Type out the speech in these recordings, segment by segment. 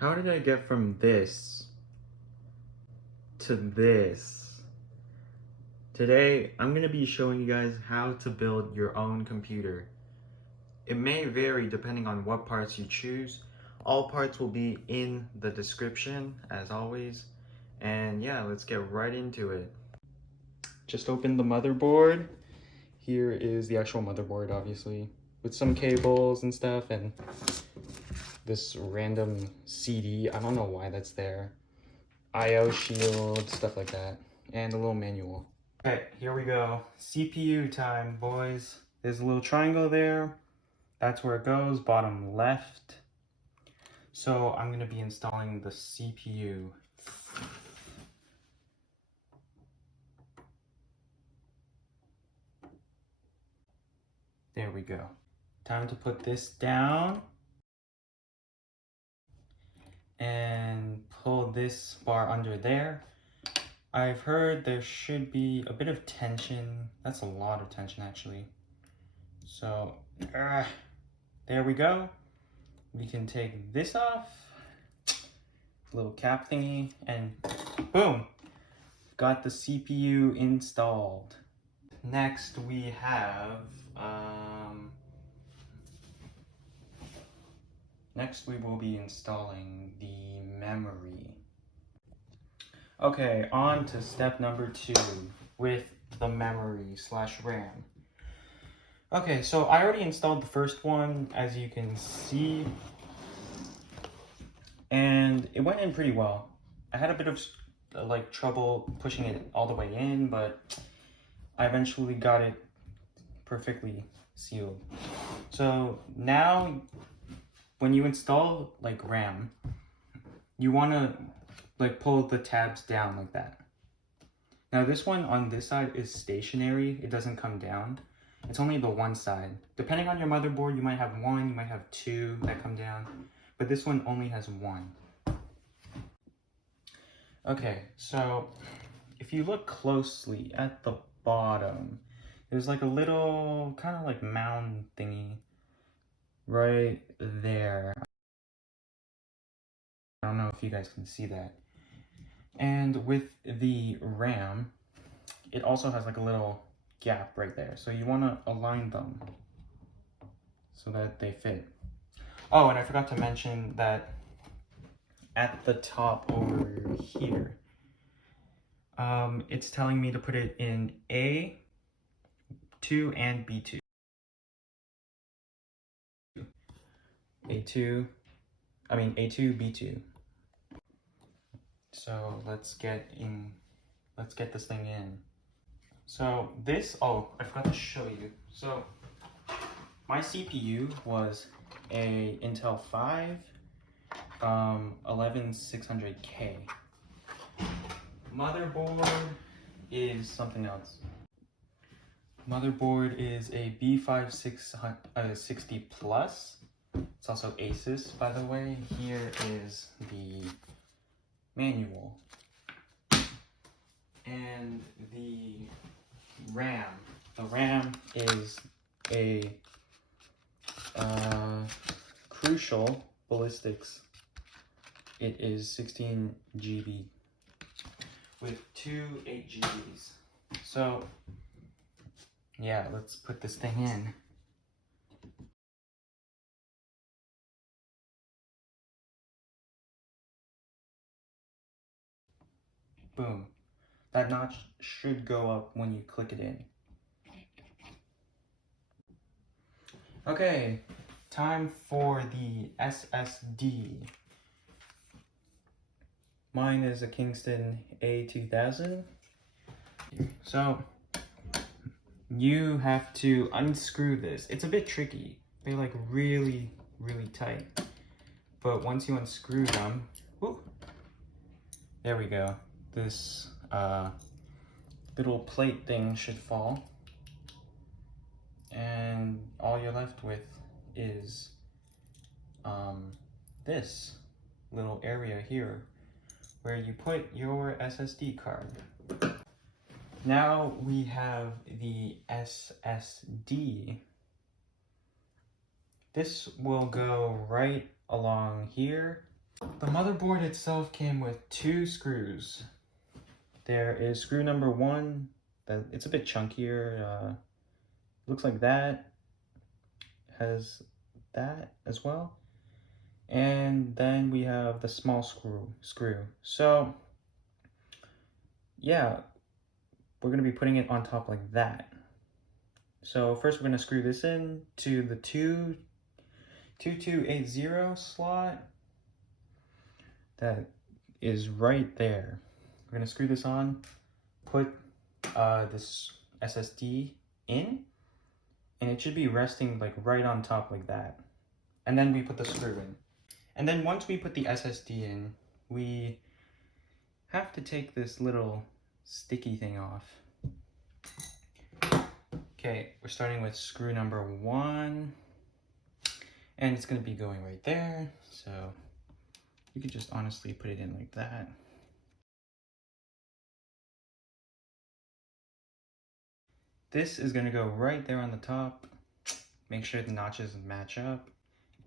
How did I get from this to this? Today, I'm going to be showing you guys how to build your own computer. It may vary depending on what parts you choose. All parts will be in the description, as always. And yeah, let's get right into it. Just open the motherboard. Here is the actual motherboard, obviously, with some cables and stuff, and this random CD. I don't know why that's there. IO shield, stuff like that, and a little manual. Okay, here we go. CPU time, boys. There's a little triangle there. That's where it goes, bottom left. So I'm gonna be installing the CPU. There we go. Time to put this down and pull this bar under there. I've heard there should be a bit of tension. That's a lot of tension, actually. So, there we go. We can take this off, little cap thingy, and boom, got the CPU installed. Next we have, next we will be installing the memory. Okay, on to step number 2 with the memory / RAM. Okay, so I already installed the first one, as you can see, and it went in pretty well. I had a bit of trouble pushing it all the way in, but I eventually got it perfectly sealed. So now when you install RAM, you want to pull the tabs down like that. Now this one on this side is stationary, it doesn't come down. It's only the one side. Depending on your motherboard, you might have one, you might have two that come down, but this one only has one. Okay, so if you look closely at the bottom, there's a little kind of mound thingy right there. I don't know if you guys can see that. And with the RAM, it also has a little gap right there. So you want to align them so that they fit. Oh, and I forgot to mention that at the top over here, it's telling me to put it in A2 and B2. A2, B2. So let's get this thing in. So this, oh, I forgot to show you. So my CPU was a Intel 5 11600K. Motherboard is something else. Motherboard is a B5660 Plus. It's also Asus, by the way. Here is the manual. And the RAM. The RAM is a Crucial Ballistix. It is 16 GB with two 8 GBs. So yeah, let's put this thing in. Boom. That notch should go up when you click it in. Okay, time for the SSD. Mine is a Kingston A2000. So you have to unscrew this. It's a bit tricky. They're really, really tight. But once you unscrew them, whoo, there we go. This little plate thing should fall. And all you're left with is this little area here where you put your SSD card. Now we have the SSD. This will go right along here The motherboard itself came with 2 screws. There is screw number 1, it's a bit chunkier, looks like that, has that as well. And then we have the small screw. So yeah, we're gonna be putting it on top like that. So first we're gonna screw this in to the 2280 slot that is right there. We're gonna screw this on, put this SSD in, and it should be resting like right on top like that. And then we put the screw in. And then once we put the SSD in, we have to take this little sticky thing off. Okay, we're starting with screw number 1, and it's gonna be going right there. So you could just honestly put it in like that. This is gonna go right there on the top. Make sure the notches match up,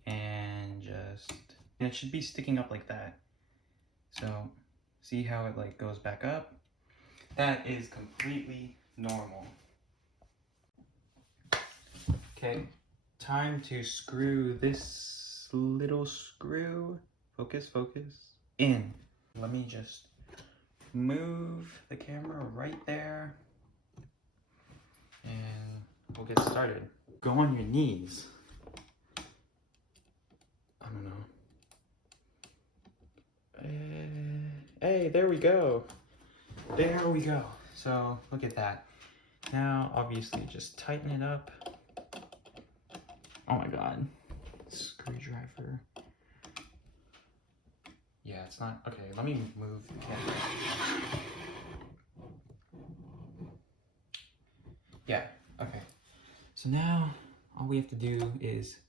and it should be sticking up like that. So see how it like goes back up? That is completely normal. Okay, time to screw this little screw, focus, in. Let me just move the camera right there, and we'll get started. Go on your knees. I don't know. Hey, there we go. There we go. So look at that. Now, obviously, just tighten it up. Oh my god. Screwdriver. Yeah, it's not. Okay, let me move the camera. Yeah, okay. So now, all we have to do is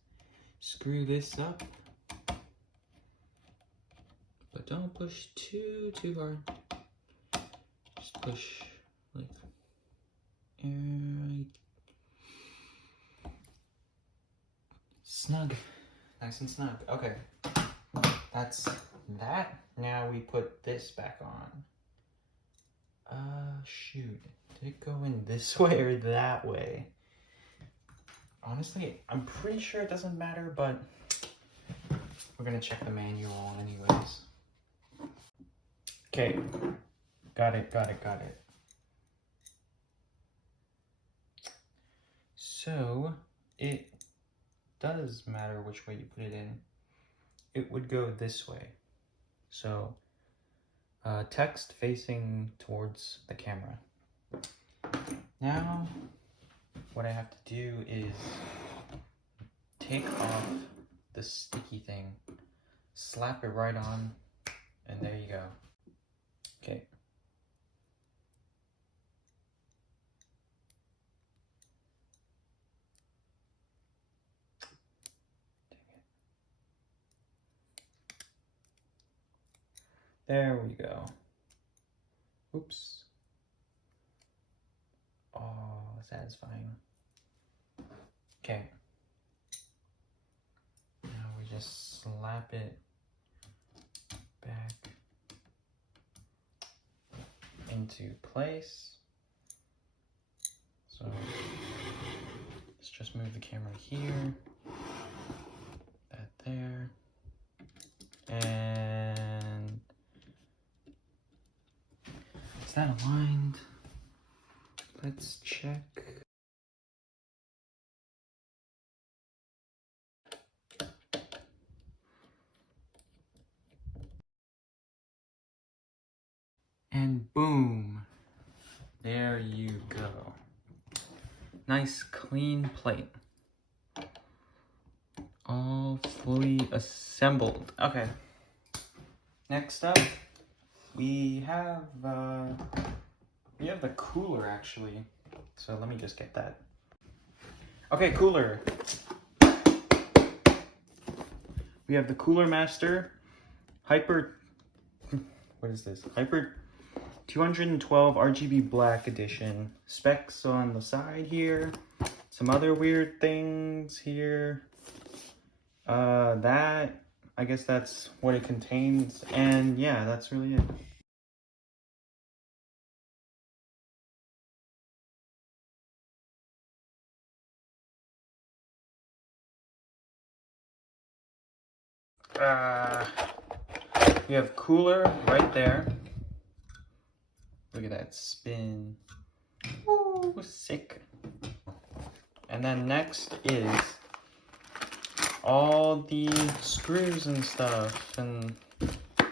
screw this up. But don't push too hard. Just push like snug, nice and snug. Okay, that's that. Now we put this back on. Shoot, did it go in this way or that way? Honestly, I'm pretty sure it doesn't matter, but we're gonna check the manual anyways. Okay, got it. So it does matter which way you put it in. It would go this way. So text facing towards the camera. Now what I have to do is take off the sticky thing, slap it right on, and there you go. Okay. There we go. Oops. Oh, satisfying. Okay. Now we just slap it back into place. So let's just move the camera here, that there, and is that aligned? Let's check. And boom, there you go. Nice clean plate. All fully assembled. Okay. Next up, we have the cooler actually. So let me just get that. Okay, cooler. We have the Cooler Master Hyper. What is this? Hyper 212 RGB Black Edition. Specs on the side here. Some other weird things here. That I guess that's what it contains, and yeah, that's really it. We have cooler right there. Look at that spin. Ooh, sick. And then next is all the screws and stuff and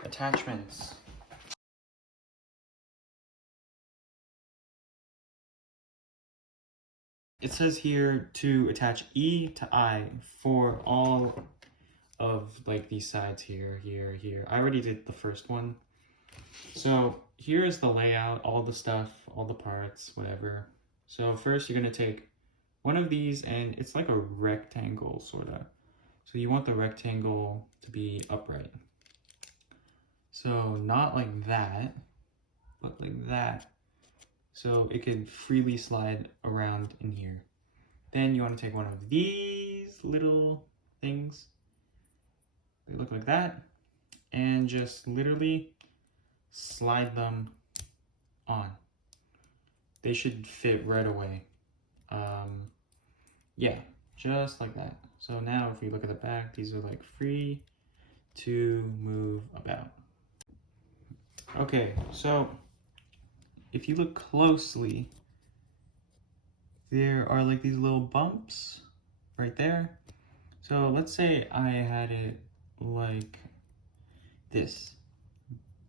attachments. It says here to attach E to I for all of like these sides here, here, here. I already did the first one. So here is the layout, all the stuff, all the parts, whatever. So first you're gonna take one of these, and it's like a rectangle sorta. So you want the rectangle to be upright. So not like that, but like that. So it can freely slide around in here. Then you want to take one of these little things. They look like that. And just literally slide them on. They should fit right away. Yeah, just like that. So now if we look at the back, these are like free to move about. Okay, so if you look closely, there are like these little bumps right there. So let's say I had it like this.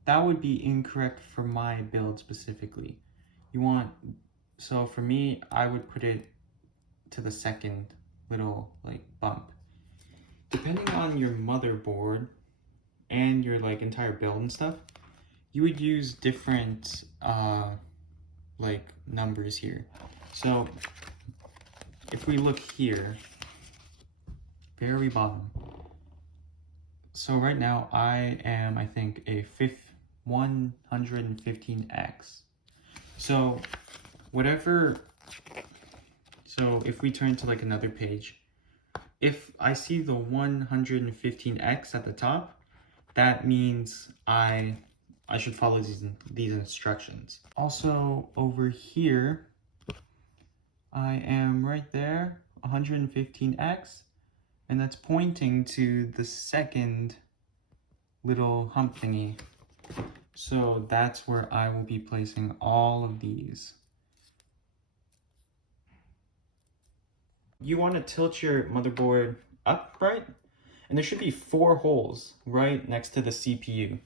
That would be incorrect for my build specifically. So for me, I would put it to the second little like bump. Depending on your motherboard and your like entire build and stuff, you would use different like numbers here. So if we look here, very bottom. So right now I am, I think, a 115X. So if we turn to like another page, if I see the 115X at the top, that means I should follow these instructions. Also over here, I am right there, 115X, and that's pointing to the second little hump thingy. So that's where I will be placing all of these. You want to tilt your motherboard upright, and there should be 4 holes right next to the CPU.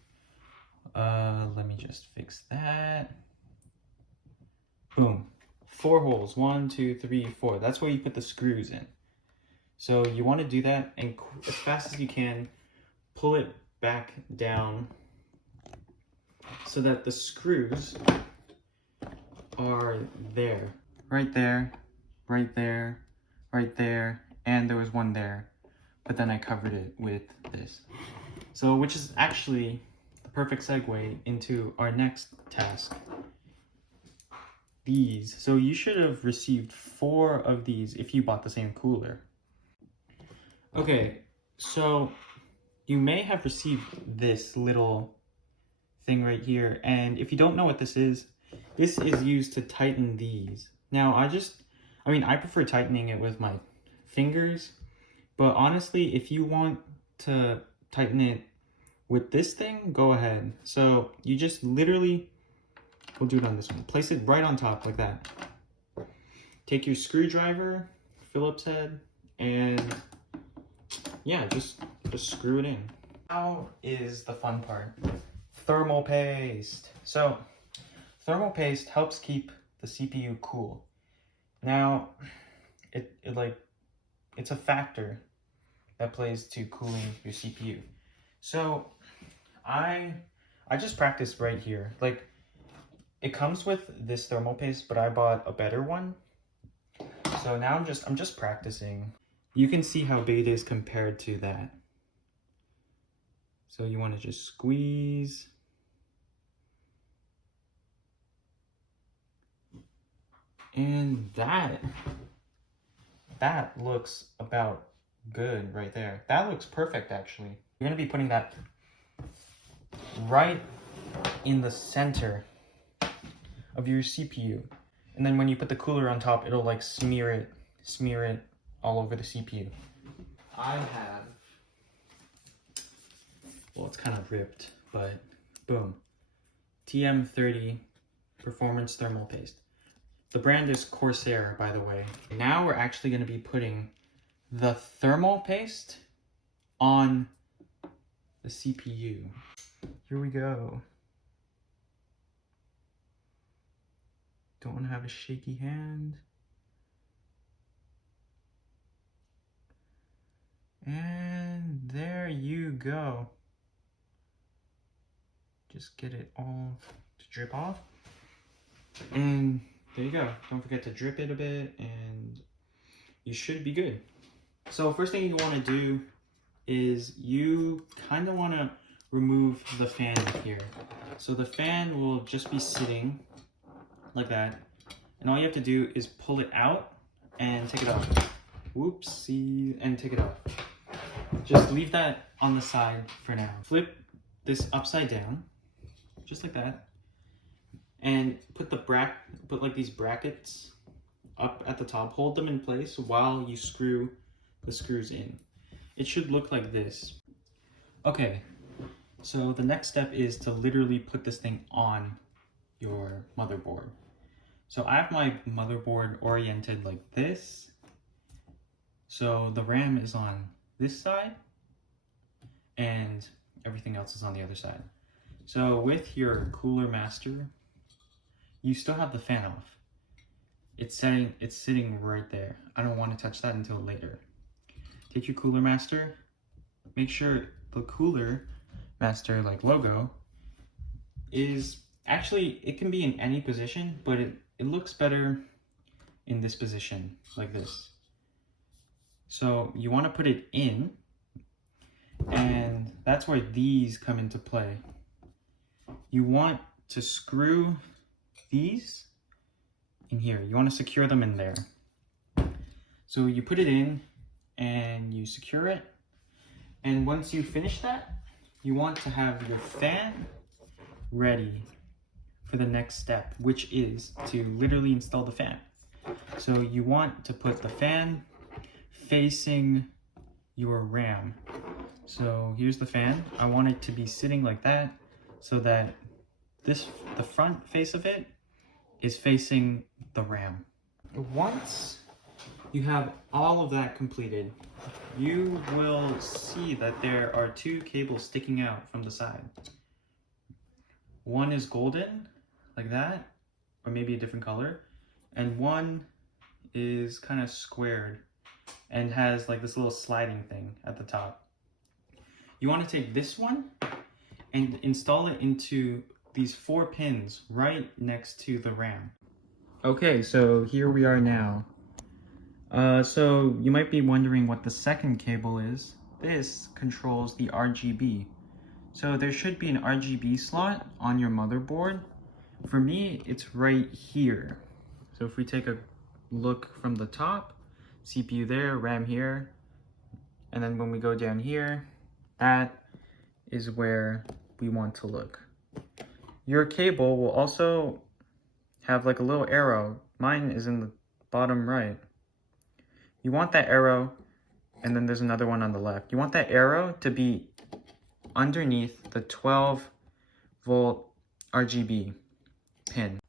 Let me just fix that. Boom. 4 holes. 1, 2, 3, 4. That's where you put the screws in. So you want to do that, and as fast as you can, pull it back down so that the screws are there. Right there, right there, right there, and there was one there. But then I covered it with this. So, which is actually the perfect segue into our next task. These. So you should have received 4 of these if you bought the same cooler. Okay, so you may have received this little thing right here, and if you don't know what this is used to tighten these. Now I prefer tightening it with my fingers, but honestly, if you want to tighten it with this thing, go ahead. So you just literally, we'll do it on this one, place it right on top like that. Take your screwdriver, Phillips head, and yeah, just screw it in. Now is the fun part. Thermal paste. So thermal paste helps keep the CPU cool. Now it's a factor that plays to cooling your CPU. So I just practiced right here. Like, it comes with this thermal paste, but I bought a better one. So now I'm just practicing. You can see how big it is compared to that. So you want to just squeeze. And that looks about good right there. That looks perfect, actually. You're gonna be putting that right in the center of your CPU. And then when you put the cooler on top, it'll like smear it all over the CPU. I have, well, it's kind of ripped, but boom. TM30 Performance Thermal Paste. The brand is Corsair, by the way. Now we're actually going to be putting the thermal paste on the CPU. Here we go. Don't want to have a shaky hand. And there you go. Just get it all to drip off. And there you go. Don't forget to drip it a bit and you should be good. So first thing you want to do is you kind of want to remove the fan here. So the fan will just be sitting like that. And all you have to do is pull it out and take it off. Whoopsie, and take it off. Just leave that on the side for now. Flip this upside down, just like that. And put like these brackets up at the top. Hold them in place while you screw the screws in. It should look like this. Okay, so the next step is to literally put this thing on your motherboard. So I have my motherboard oriented like this. So the RAM is on this side and everything else is on the other side. So with your cooler master, you still have the fan off. It's sitting right there. I don't want to touch that until later. Take your cooler master, make sure the cooler master like logo is actually, it can be in any position, but it looks better in this position like this. So you want to put it in, and that's where these come into play. You want to screw these in here. You want to secure them in there. So you put it in and you secure it. And once you finish that, you want to have your fan ready for the next step, which is to literally install the fan. So you want to put the fan facing your RAM. So here's the fan. I want it to be sitting like that so that the front face of it is facing the RAM. Once you have all of that completed, you will see that there are two cables sticking out from the side. One is golden, like that, or maybe a different color, and one is kind of squared and has like this little sliding thing at the top. You want to take this one and install it into these 4 pins right next to the RAM. Okay, so here we are now. So you might be wondering what the second cable is. This controls the RGB. So there should be an RGB slot on your motherboard. For me, it's right here. So if we take a look from the top, CPU there, RAM here, and then when we go down here, that is where we want to look. Your cable will also have like a little arrow. Mine is in the bottom right. You want that arrow, and then there's another one on the left. You want that arrow to be underneath the 12-volt RGB pin.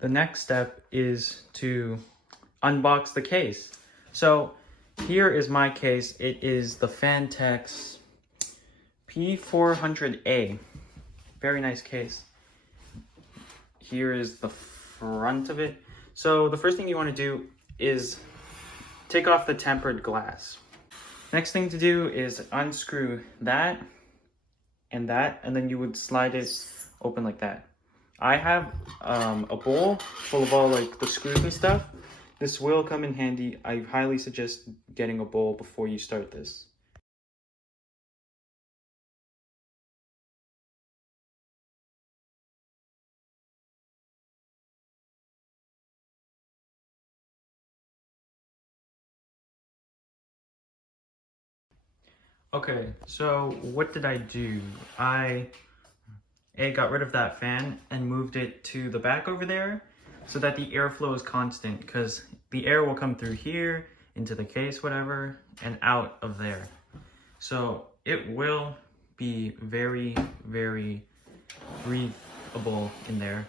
The next step is to unbox the case. So here is my case. It is the Phanteks P400A. Very nice case. Here is the front of it. So the first thing you want to do is take off the tempered glass. Next thing to do is unscrew that, and then you would slide it open like that. I have a bowl full of all like the screws and stuff. This will come in handy. I highly suggest getting a bowl before you start this. Okay, so what did I do? I got rid of that fan and moved it to the back over there so that the airflow is constant, because the air will come through here into the case, whatever, and out of there. So it will be very, very breathable in there.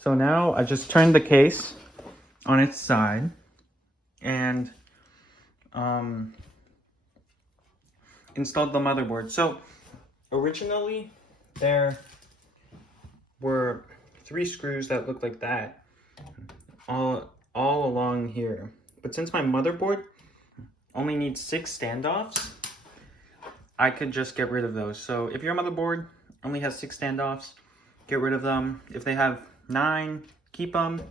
So now I just turned the case on its side and installed the motherboard. So originally there were 3 screws that looked like that all along here, but since my motherboard only needs 6 standoffs, I could just get rid of those. So if your motherboard only has 6 standoffs, get rid of them. If they have 9, keep them.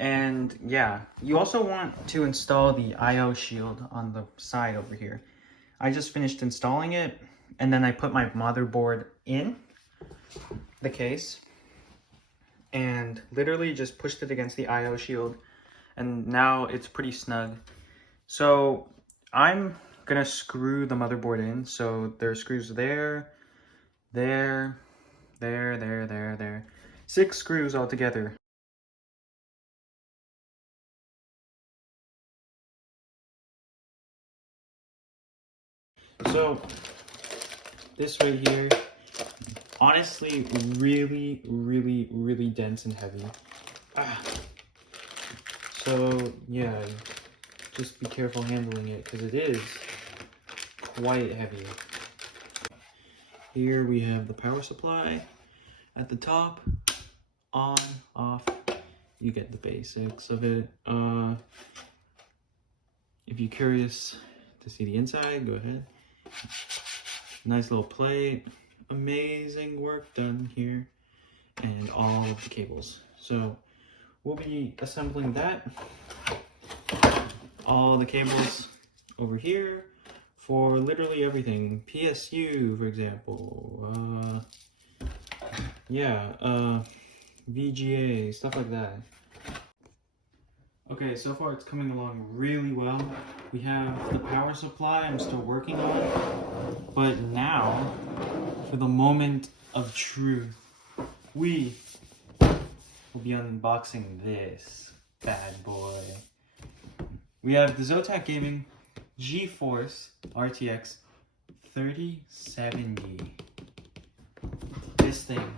And yeah, you also want to install the IO shield on the side over here. I just finished installing it, and then I put my motherboard in the case and literally just pushed it against the IO shield, and now it's pretty snug. So I'm gonna screw the motherboard in. So there are screws there, 6 screws altogether. So this right here, honestly, really dense and heavy. So yeah, just be careful handling it, because it is quite heavy. Here we have the power supply at the top, on, off. You get the basics of it. If you're curious to see the inside, go ahead. Nice little plate, amazing work done here, and all of the cables. So we'll be assembling that. All the cables over here for literally everything. PSU, for example. VGA, stuff like that. Okay, so far it's coming along really well. We have the power supply I'm still working on. But now, for the moment of truth, we will be unboxing this bad boy. We have the ZOTAC Gaming GeForce RTX 3070. This thing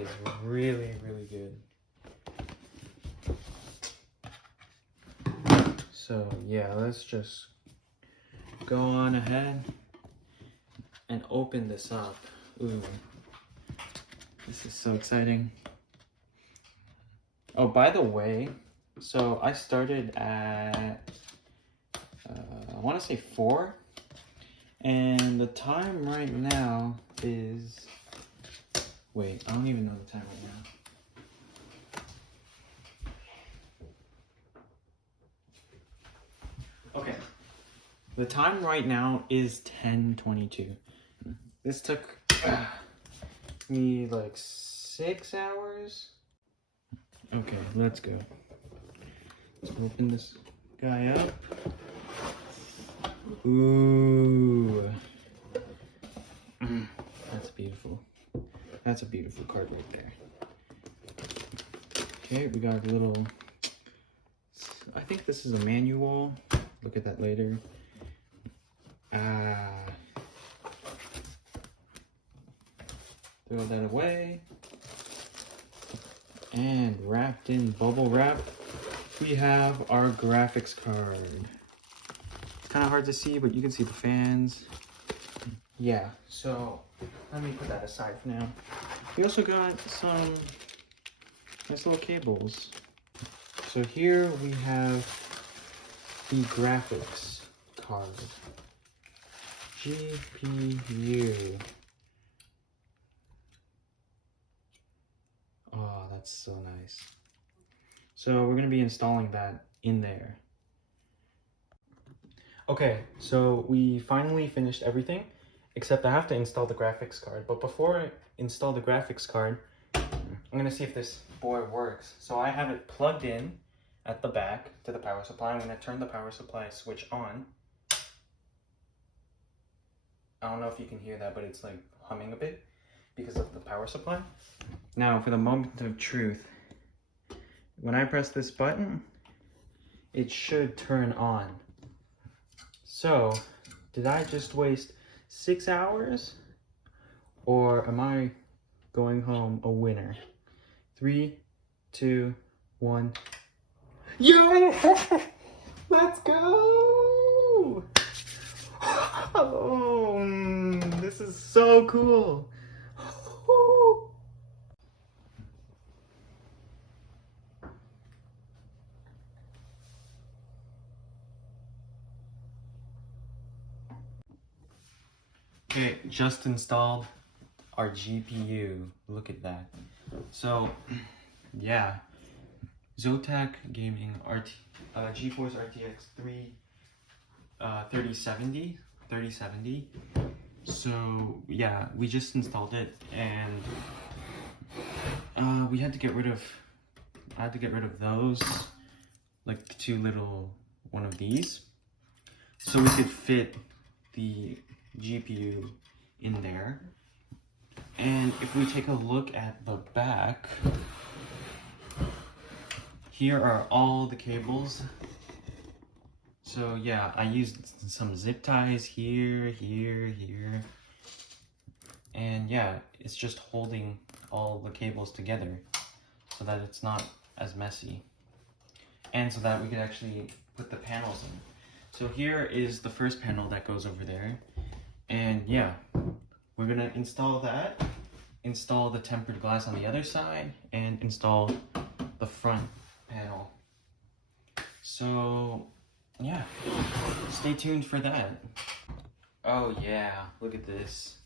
is really good. So yeah, let's just go on ahead and open this up. Ooh, this is so exciting. Oh, by the way, so I started at I want to say 4, and the time right now is, wait, I don't even know the time right now. Okay, the time right now is 10:22. This took me like 6 hours. Okay, let's go. Let's open this guy up. Ooh, that's beautiful. That's a beautiful card right there. Okay, we got a little, I think this is a manual. Look at that later. Throw that away. And wrapped in bubble wrap, we have our graphics card. It's kind of hard to see, but you can see the fans. Yeah, so let me put that aside for now. We also got some nice little cables. So here we have the graphics card. GPU. Oh, that's so nice. So we're going to be installing that in there. Okay, so we finally finished everything, except I have to install the graphics card. But before I install the graphics card, I'm going to see if this board works. So I have it plugged in at the back to the power supply. I'm going to turn the power supply switch on. I don't know if you can hear that, but it's like humming a bit because of the power supply. Now for the moment of truth. When I press this button, it should turn on. So, did I just waste 6 hours? Or am I going home a winner? 3, 2, 1. Yo! Let's go! Oh, this is so cool. Okay, just installed our GPU. Look at that. So, yeah, ZOTAC Gaming GeForce RTX 3070. So yeah, we just installed it, and we had to get rid of. I had to get rid of those, like the two little one of these, so we could fit the GPU in there. And if we take a look at the back, here are all the cables. So yeah, I used some zip ties here, and yeah, it's just holding all the cables together so that it's not as messy, and so that we could actually put the panels in. So here is the first panel that goes over there, and yeah, we're gonna install that, install the tempered glass on the other side, and install the front panel. So yeah, stay tuned for that. Oh yeah, look at this.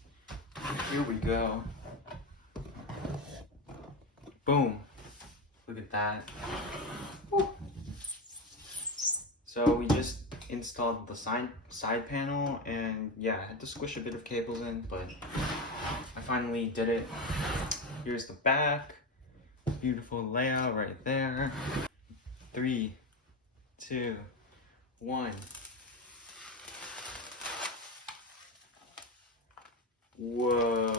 Here we go. Boom. Look at that. Woo. So we just installed the side panel, and yeah, I had to squish a bit of cables in, but I finally did it. Here's the back. Beautiful layout right there. 3, 2, 1. Whoa.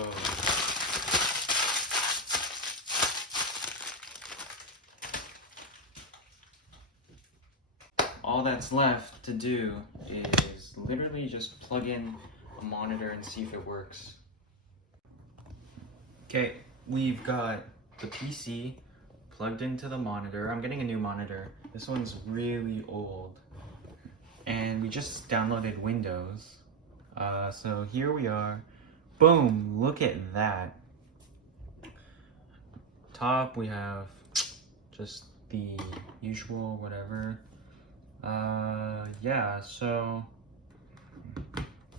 All that's left to do is literally just plug in a monitor and see if it works. Okay, we've got the PC plugged into the monitor. I'm getting a new monitor. This one's really old. And we just downloaded Windows. So here we are. Boom, look at that. Top, we have just the usual whatever. Yeah, so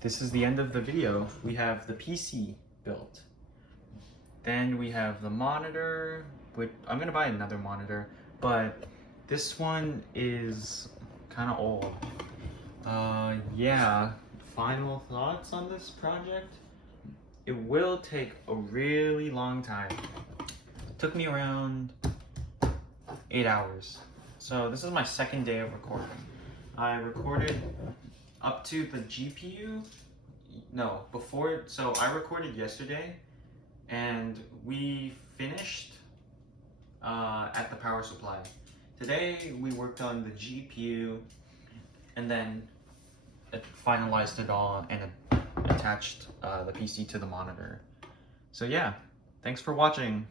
this is the end of the video. We have the PC built. Then we have the monitor, which I'm gonna buy another monitor, but this one is kind of old. Yeah, final thoughts on this project? It will take a really long time. It took me around 8 hours. So this is my second day of recording. I recorded up to the GPU. No, before, so I recorded yesterday, and we finished at the power supply. Today we worked on the GPU, and then finalized it all and attached the PC to the monitor. So yeah, thanks for watching.